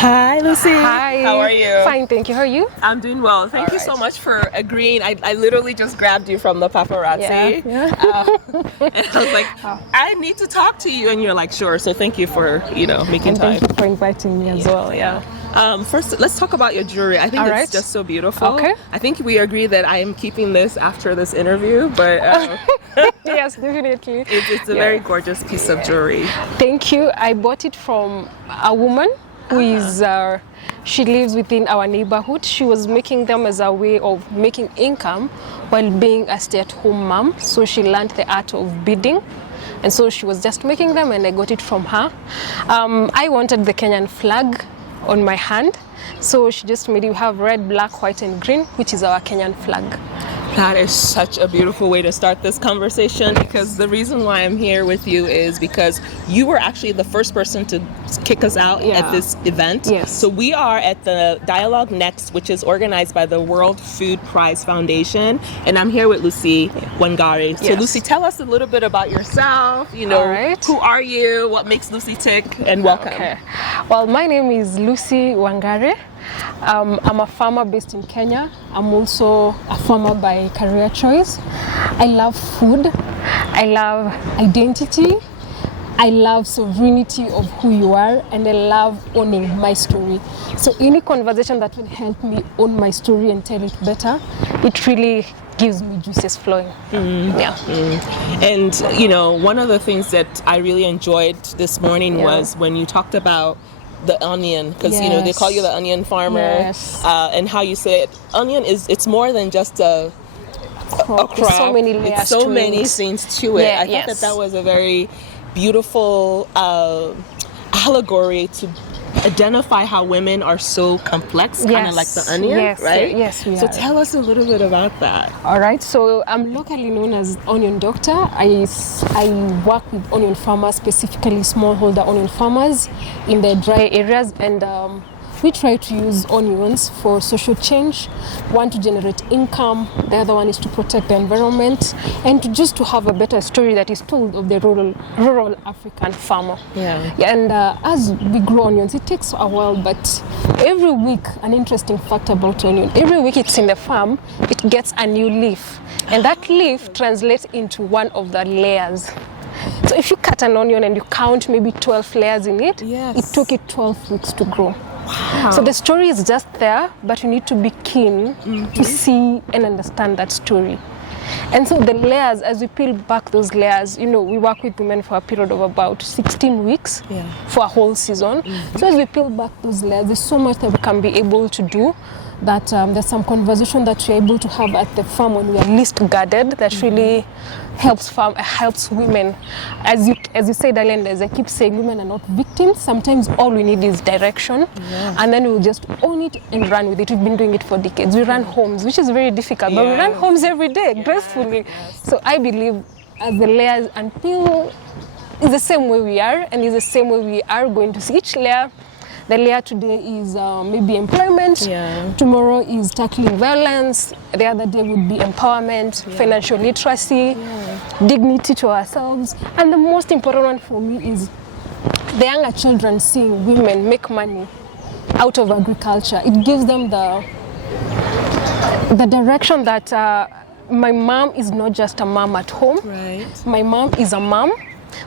Hi, Lucy. Hi. How are you? Fine, thank you. How are you? I'm doing well. Thank you so much for agreeing. I literally just grabbed you from the paparazzi. And I was like, I need to talk to you. And you're like, sure. So thank you for, making time. Thank you for inviting me as well. First, let's talk about your jewelry. I think it's just so beautiful. Okay. I think we agree that I am keeping this after this interview, but yes, definitely. It's a very gorgeous piece of jewelry. Thank you. I bought it from a woman who is, she lives within our neighborhood. She was making them as a way of making income while being a stay-at-home mom. So she learned the art of beading. And so she was just making them and I got it from her. I wanted the Kenyan flag on my hand. So she just made it have red, black, white and green, which is our Kenyan flag. That is such a beautiful way to start this conversation, because the reason why I'm here with you is because you were actually the first person to kick us out at this event. Yes. So we are at the Dialogue Next, which is organized by the World Food Prize Foundation. And I'm here with Lucy Wangari. So Lucy, tell us a little bit about yourself. Who are you? What makes Lucy tick? And welcome. Okay. Well, my name is Lucy Wangari. I'm a farmer based in Kenya. I'm also a farmer by career choice. I love food. I love identity. I love sovereignty of who you are, and I love owning my story. So any conversation that will help me own my story and tell it better, it really gives me juices flowing. And one of the things that I really enjoyed this morning was when you talked about the onion, because they call you the onion farmer, and how you say it. Onion it's more than just a crop. There's so many layers. It's so many things to it. I thought that was a very beautiful allegory to identify how women are so complex, kind of like the onion, right? Yes, we So are. tell us a little bit about that. All right, so I'm locally known as Onion Doctor. I work with onion farmers, specifically smallholder onion farmers in the dry areas, and we try to use onions for social change. One, to generate income. The other one is to protect the environment and to have a better story that is told of the rural African farmer. And as we grow onions, it takes a while, but every week, an interesting fact about onion, every week it's in the farm, it gets a new leaf. And that leaf translates into one of the layers. So if you cut an onion and you count maybe 12 layers in it, it took it 12 weeks to grow. Wow. So the story is just there, but you need to be keen to see and understand that story. And so the layers, as we peel back those layers, we work with women for a period of about 16 weeks for a whole season. So as we peel back those layers, there's so much that we can be able to do, that there's some conversation that we're able to have at the farm when we are least guarded, that really helps women. As you said earlier, and as I keep saying, women are not victims. Sometimes all we need is direction, and then we'll just own it and run with it. We've been doing it for decades. We run homes, which is very difficult, but we run homes every day, gracefully. So I believe as the layers unpeel is the same way we are, and is the same way we are going to see each layer. The layer today is maybe employment, tomorrow is tackling violence, the other day would be empowerment, financial literacy, dignity to ourselves, and the most important one for me is the younger children seeing women make money out of agriculture. It gives them the direction that my mom is not just a mom at home, my mom is a mom.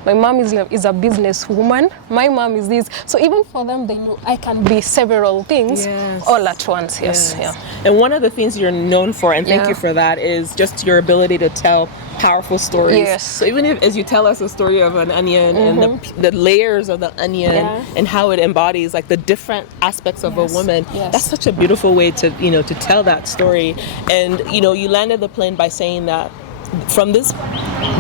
My mom is a businesswoman. My mom is this. So even for them, they know I can be several things all at once. And one of the things you're known for, and thank you for that, is just your ability to tell powerful stories. So even as you tell us a story of an onion and the layers of the onion and how it embodies like the different aspects of a woman, that's such a beautiful way to to tell that story. And you landed the plane by saying that from this,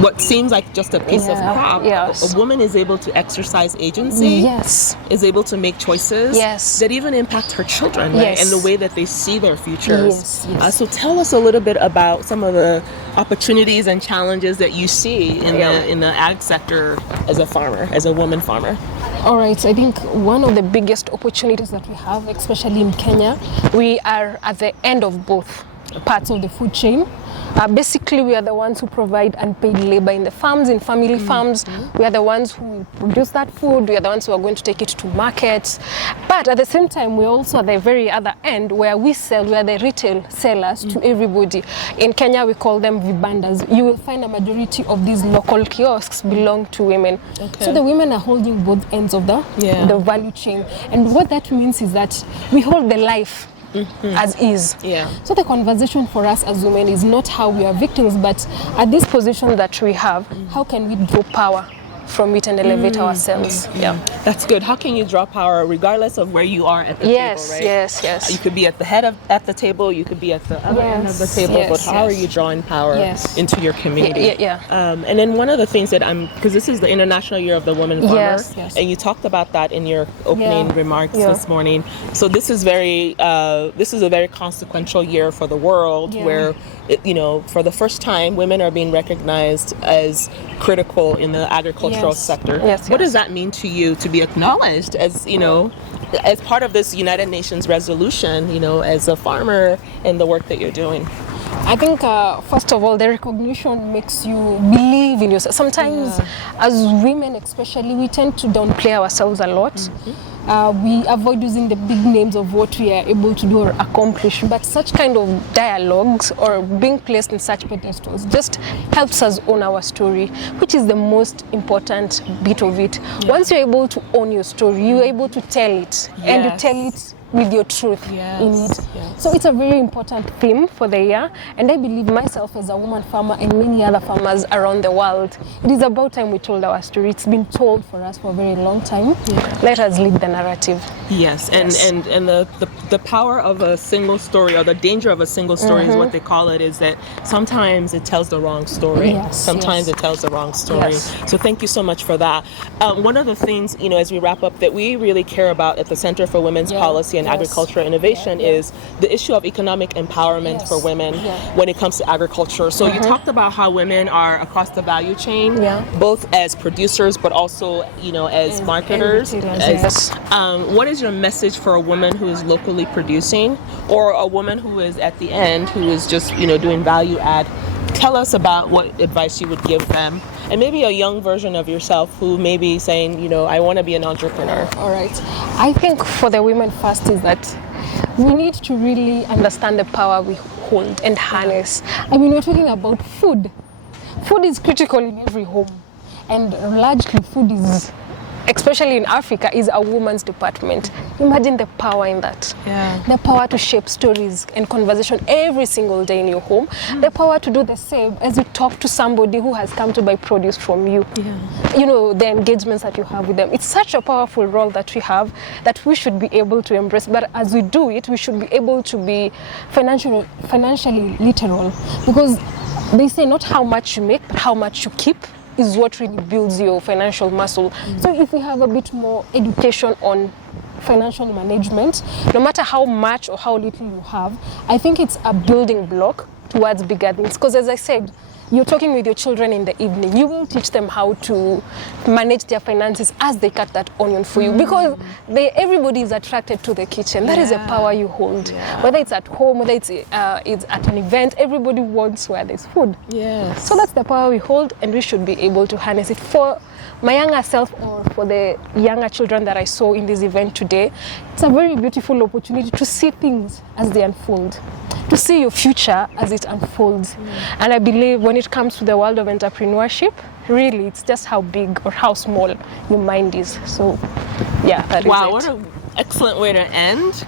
what seems like just a piece of crop, a woman is able to exercise agency, is able to make choices that even impact her children, right? And the way that they see their futures. So tell us a little bit about some of the opportunities and challenges that you see in the ag sector as a farmer, as a woman farmer. All right, I think one of the biggest opportunities that we have, especially in Kenya, we are at the end of both. parts of the food chain. Basically, we are the ones who provide unpaid labor in the farms, in family farms. We are the ones who produce that food. We are the ones who are going to take it to markets. But at the same time, we're also at the very other end where we sell, we are the retail sellers to everybody. In Kenya, we call them vibandas. You will find a majority of these local kiosks belong to women. Okay. So the women are holding both ends of the value chain. And what that means is that we hold the life as is. So the conversation for us as women is not how we are victims, but at this position that we have, how can we draw power from it and elevate ourselves? That's good. How can you draw power regardless of where you are at the table, right? Yes. You could be at the head at the table, you could be at the other end of the table, but how are you drawing power into your community? And then one of the things that because this is the International Year of the Woman Farmer, and you talked about that in your opening remarks this morning. So this is a very consequential year for the world where, for the first time, women are being recognized as critical in the agricultural sector. What does that mean to you to be acknowledged as, as part of this United Nations resolution, as a farmer and the work that you're doing? I think, first of all, the recognition makes you believe in yourself. Sometimes, as women especially, we tend to downplay ourselves a lot. We avoid using the big names of what we are able to do or accomplish, but such kind of dialogues or being placed in such pedestals just helps us own our story, which is the most important bit of it. Once you're able to own your story, you're able to tell it, and you tell it with your truth in it. So it's a very important theme for the year, and I believe myself as a woman farmer and many other farmers around the world, it is about time we told our story. It's been told for us for a very long time. Let us lead the narrative. And the power of a single story, or the danger of a single story is what they call it, is that sometimes it tells the wrong story. Sometimes it tells the wrong story. So thank you so much for that. One of the things, as we wrap up, that we really care about at the Center for Women's Policy and Agricultural Innovation is the issue of economic empowerment for women when it comes to agriculture. So you talked about how women are across the value chain, both as producers but also, as marketers. What is your message for a woman who is locally producing, or a woman who is at the end who is just, doing value add? Tell us about what advice you would give them, and maybe a young version of yourself who may be saying, I want to be an entrepreneur. All right. I think for the women first is that we need to really understand the power we hold and harness. I mean, we're talking about food. Food is critical in every home, and largely food is, especially in Africa, is a woman's department. Imagine the power in that. The power to shape stories and conversation every single day in your home. The power to do the same as you talk to somebody who has come to buy produce from you. The engagements that you have with them. It's such a powerful role that we have that we should be able to embrace. But as we do it, we should be able to be financially literal. Because they say not how much you make, but how much you keep is what really builds your financial muscle. So if we have a bit more education on financial management, no matter how much or how little you have, I think it's a building block towards bigger things. Because as I said, you're talking with your children in the evening, you will teach them how to manage their finances as they cut that onion for you, because everybody is attracted to the kitchen. That is a power you hold. Whether it's at home, whether it's at an event, everybody wants where there's food. So that's the power we hold, and we should be able to harness it. For my younger self, or for the younger children that I saw in this event today, it's a very beautiful opportunity to see things as they unfold, to see your future as it unfolds. And I believe when it comes to the world of entrepreneurship, really, it's just how big or how small your mind is. So, that is it. Wow, what an excellent way to end.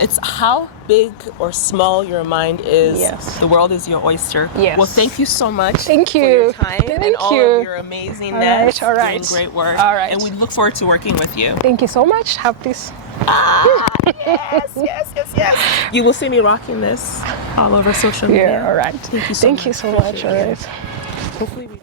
It's how big or small your mind is. The world is your oyster. Well, thank you so much. Thank you for your time and all of your amazingness. All right. Doing great work. All right. And we look forward to working with you. Thank you so much. Have this. Yes. You will see me rocking this all over social media. All right. Thank you so much. Thank you so much. All right. Hopefully we